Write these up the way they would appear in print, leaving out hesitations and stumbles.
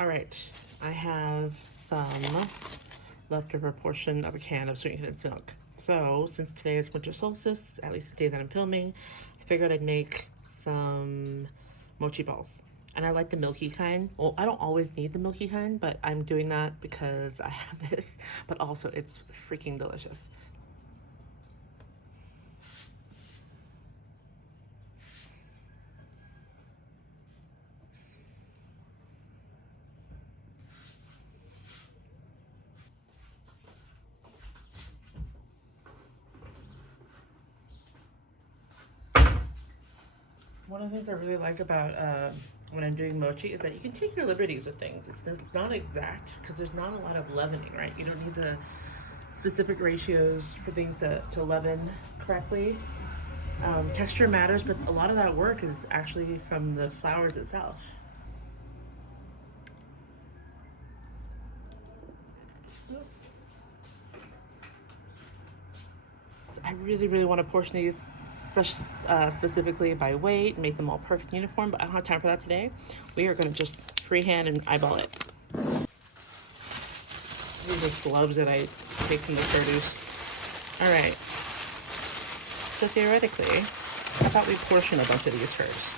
All right, I have some leftover portion of a can of sweetened condensed milk. So since today is winter solstice, at least the day that I'm filming, I figured I'd make some mochi balls. And I like the milky kind. Well, I don't always need the milky kind, but I'm doing that because I have this, but also it's freaking delicious. One of the things I really like about when I'm doing mochi is that you can take your liberties with things. It's not exact because there's not a lot of leavening, right? You don't need the specific ratios for things to leaven correctly. Texture matters, but a lot of that work is actually from the flours itself. I really want to portion these specifically by weight and make them all perfect uniform, but I don't have time for that today. We are going to just freehand and eyeball it. These are gloves that I take from the produce. All right. So theoretically, how about we portion a bunch of these first?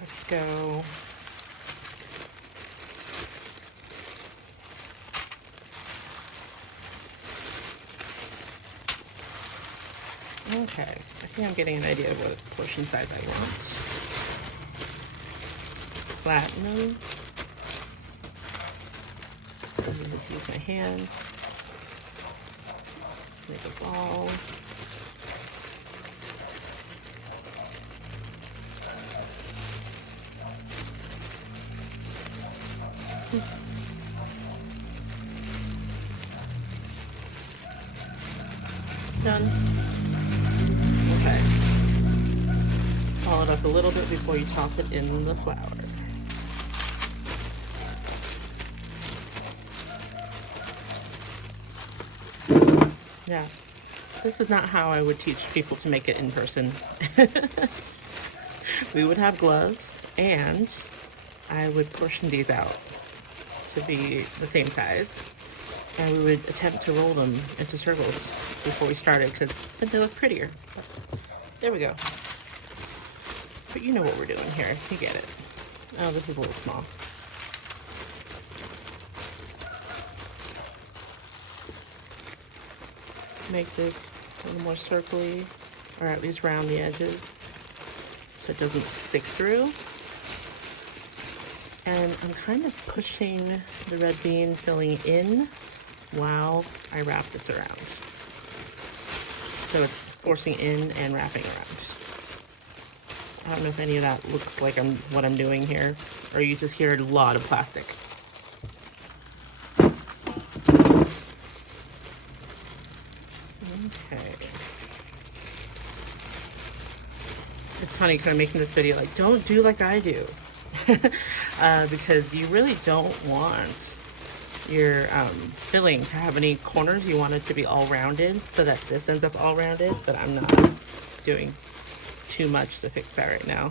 Let's go. Okay, I think I'm getting an idea of what portion size I want. Flatten them. I'm going to use my hand. Make a ball. Done. Okay. Follow it up a little bit before you toss it in the flour. Yeah, this is not how I would teach people to make it in person. We would have gloves and I would portion these out to be the same size. And we would attempt to roll them into circles before we started because then they look prettier. But there we go. But you know what we're doing here. You get it. Oh, this is a little small. Make this a little more circly, or at least round the edges so it doesn't stick through. And I'm kind of pushing the red bean filling in while I wrap this around. So it's forcing in and wrapping around. I don't know if any of that looks like what I'm doing here, or you just hear a lot of plastic. Okay. It's funny kind of making this video like, don't do like I do. Because you really don't want your filling to have any corners. You want it to be all rounded so that this ends up all rounded, but I'm not doing too much to fix that right now.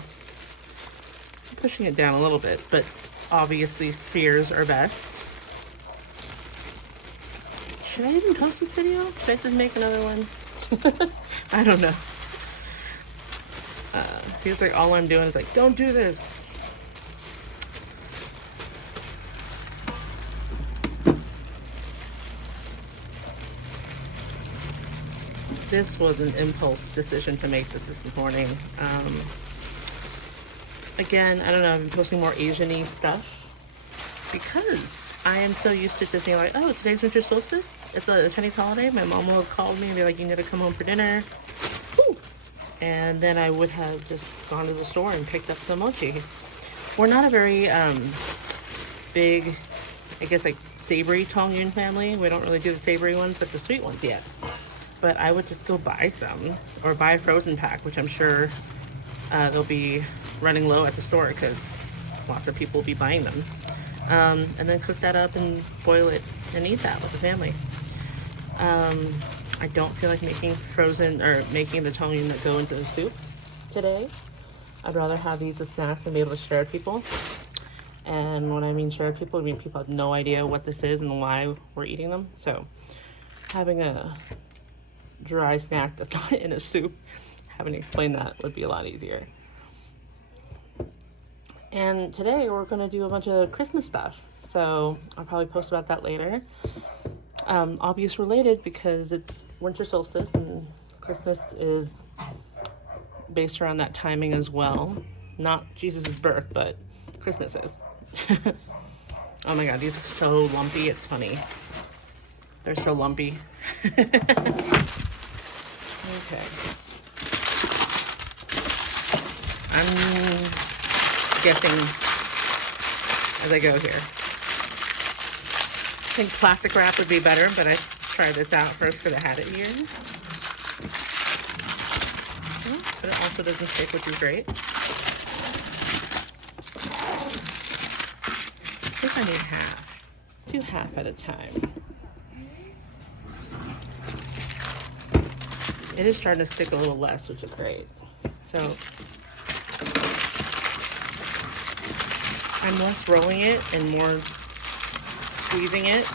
I'm pushing it down a little bit, but obviously spheres are best. Should I even post this video? Should I just make another one? I don't know. Feels like all I'm doing is like, don't do this. This was an impulse decision to make this morning. Again, I don't know, I've been posting more Asian-y stuff because I am so used to just being like, oh, today's winter solstice. It's a Chinese holiday. My mom will have called me and be like, you need to come home for dinner. Woo! And then I would have just gone to the store and picked up some mochi. We're not a very big, I guess, like savory tang yuan family. We don't really do the savory ones, but the sweet ones, yes. But I would just go buy some or buy a frozen pack, which I'm sure they'll be running low at the store because lots of people will be buying them. And then cook that up and boil it and eat that with the family. I don't feel like making frozen or making the tang yuan that go into the soup today. I'd rather have these as snacks and be able to share with people. And when I mean shared people, I mean people have no idea what this is and why we're eating them. So having a dry snack that's not in a soup, having to explain that would be a lot easier. And today we're going to do a bunch of Christmas stuff. So I'll probably post about that later. Obvious related because it's winter solstice and Christmas is based around that timing as well. Not Jesus' birth, but Christmas is. Oh my god, these are so lumpy, it's funny. They're so lumpy. Okay. I'm guessing as I go here. I think plastic wrap would be better, but I tried this out first because I had it here. But it also doesn't stick, which is great. I think I need half. 2 half at a time. It is starting to stick a little less, which is great. So I'm less rolling it and more squeezing it.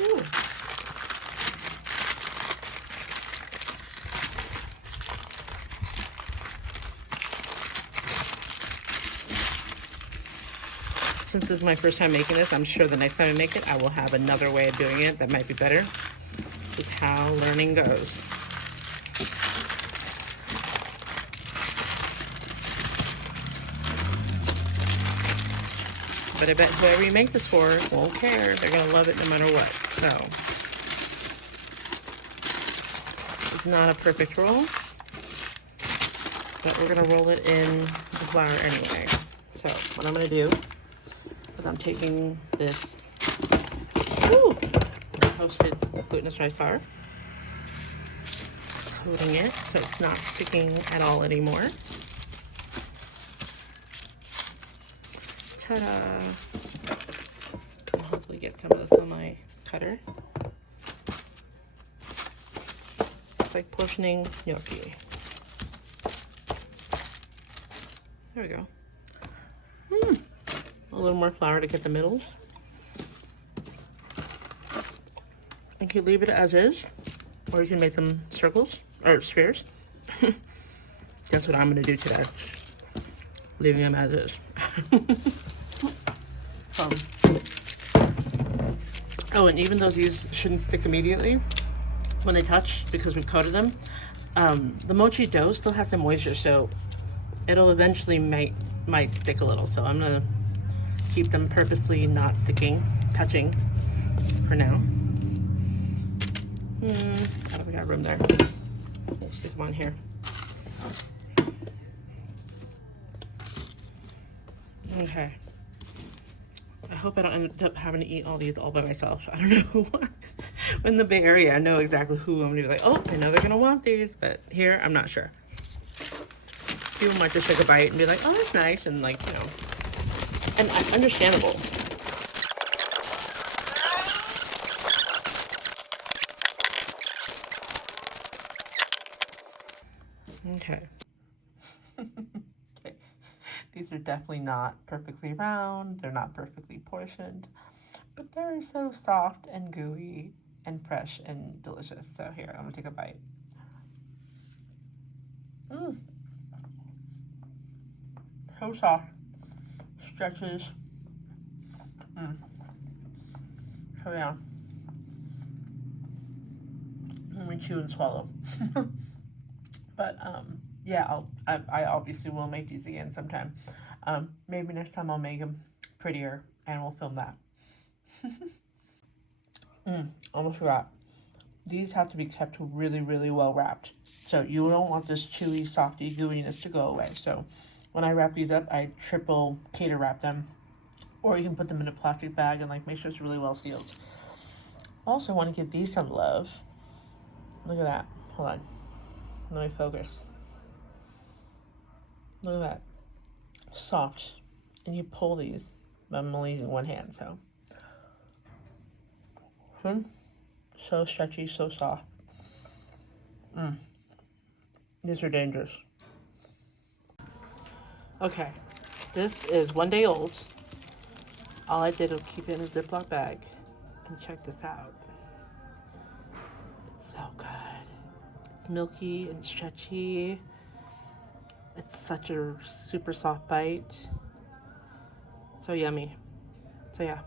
Ooh. Since this is my first time making this, I'm sure the next time I make it, I will have another way of doing it that might be better. This is how learning goes. But I bet whoever you make this for won't care. They're going to love it no matter what. So, it's not a perfect roll, but we're going to roll it in the flour anyway. So, what I'm going to do is I'm taking this toasted glutinous rice flour, coating it so it's not sticking at all anymore. Ta-da! I'll hopefully get some of this on my cutter. It's like portioning gnocchi. There we go. A little more flour to get the middles. You can leave it as is, or you can make them circles or spheres. That's what I'm going to do today. Leaving them as is. Oh, and even though these shouldn't stick immediately when they touch because we've coated them, the mochi dough still has some moisture, so it'll eventually might stick a little. So I'm gonna keep them purposely not sticking, touching for now. I don't think I have room there. We'll stick them on here. Okay. I hope I don't end up having to eat all these all by myself. I don't know. In the Bay Area, I know exactly who I'm gonna be like, oh, I know they're gonna want these, but here, I'm not sure. People might just take a bite and be like, oh, that's nice, and like, you know, and understandable. Okay. Okay. These are definitely not perfectly round. They're not perfectly portioned, but they're so soft and gooey and fresh and delicious. So here, I'm gonna take a bite. So soft. Stretches. So yeah. Let me chew and swallow. But yeah, I obviously will make these again sometime. Maybe next time I'll make them prettier and we'll film that. Almost forgot. These have to be kept really, really well wrapped. So you don't want this chewy, softy gooiness to go away. So when I wrap these up, I triple cater wrap them. Or you can put them in a plastic bag and like make sure it's really well sealed. Also want to give these some love. Look at that. Hold on. Let me focus. Look at that. Soft. And you pull these. I'm only using one hand, so. So stretchy, so soft. These are dangerous. Okay, this is 1 day old. All I did was keep it in a Ziploc bag. And check this out. It's so good. It's milky and stretchy. It's such a super soft bite. So yummy. So yeah.